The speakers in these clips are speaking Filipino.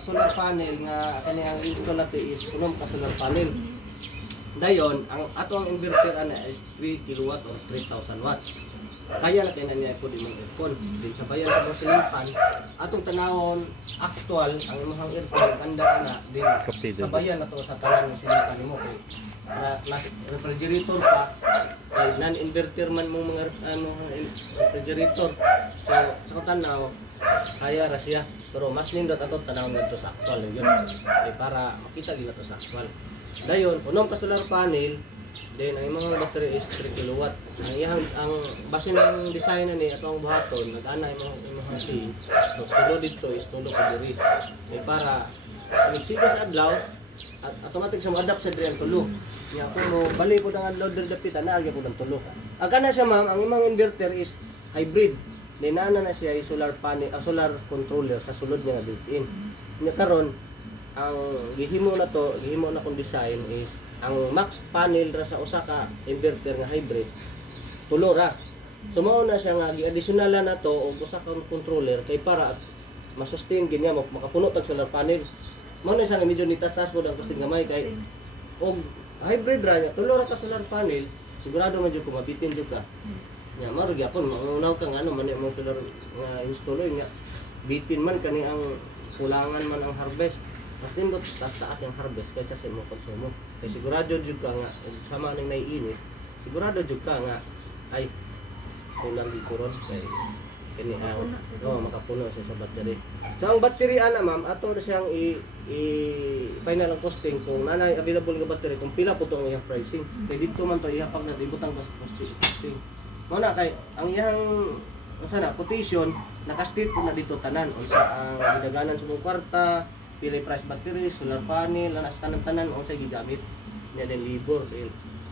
solar panel nga kani ang install nato is kunom ka solar panel. Dayon, ang atong inverter ana is 3 kilowatt or 3,000 watts. Kaya na kainan niya po di mong aircon. Din sa bayan sa Basilimpan, atong tanawon actual ang imong aircon ganda na din sa bayan nato sa tanan ng silipan nimo kay na refrigerator pa kay non-inverter man mong mga refrigerator. So sa tanaw kaya ra siya pero mas nindot ato tanawon ngadto sa actual yun. Kay para makita gyud nato sa actual. Dayon, unom ka solar panel. Then ang imong battery is 3 kilowatt. Ang base ng design na ni atong buhaton, nag-ana imong hati. So tulo dito is tulo ka diri. Para nagsiga sa adlaw, at automatic sa mo-adapt sa diri ang tulo. Nya kung mo bali ko ang loader dapit ana agya ko ng tulo. Aga na siya ma'am, ang imong inverter is hybrid. Then ana na siya solar panel, solar controller sa sulod nga built-in. Nya karon ang gihimo na kong design is ang max panel ra sa usa ka inverter nga hybrid tulo ra. So mao na siya nga gi-additional na to og usa ka controller kay para ma-sustain gid niya makapuno tag solar panel. Mao na siya nga medyo nitas-tas mo ang kustig gamay kay og hybrid ra niya tulo ra ka solar panel sigurado man jud ko mabitin jud ka. Nya mao gyapon maunaw ka nga ano man mo solar nga installer nya bitin man kani ang kulangan man ang harvest. Mas nindot taas yung harvest kaysa sa imong konsumo. Kay sigurado jud ka nga sama ning naiinit, sigurado jud ka nga ay kulang di kuron kay kini ang makapuno siya sa battery. So ang battery ana ma'am ato na siyang final ang costing kung nanay available nga battery kung pila po tong iyang pricing. Kay dito man to ihapag na ibutang sa costing. Mao na kay ang iyang sana quotation naka-state po na dito tanan o sa ang gidaganan sa mong kwarta pilay price battery, solar panel, lanas tanan-tanan o sa gigamit niya din libor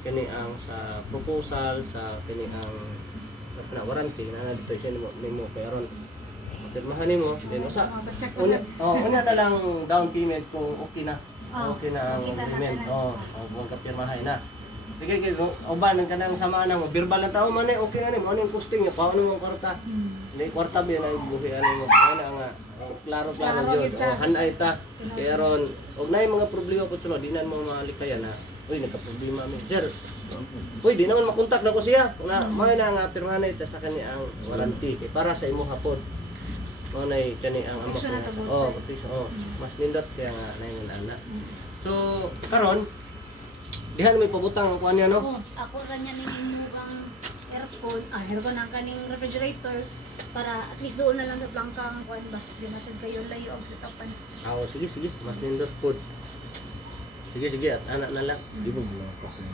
kini ang sa proposal sa kini ang sa warranty na dito siya nimo karon pirmahan nimo then usa unya na lang down payment kung okay na ang payment kung kapirmahay na sige kay uban ang kanang sama nang verbal na tao man okay na ni mo ning costing niya paano mo kwarta ni kwarta ba na ibuhi ano mo ana nga klaro jud hanay ta kaya ron og nay mga problema pud sunod di na mo malikaya na uy nagka-problema mi sir uy di naman makontak na ko siya na mao na nga pirmahan ita sa kani ang warranty para sa imo hapon mao nay kani ang ambak mas nindot siya nga naingon ana so karon dihan may pabutang kuan niya no ako ra niya ning imugang aircon ang kaning refrigerator para at least doon na lang sa blangkang kuan ba di na sad kayo layo og setapan. Sige mas nindot pod. Sige at anak na lang. Di ba blangkas na?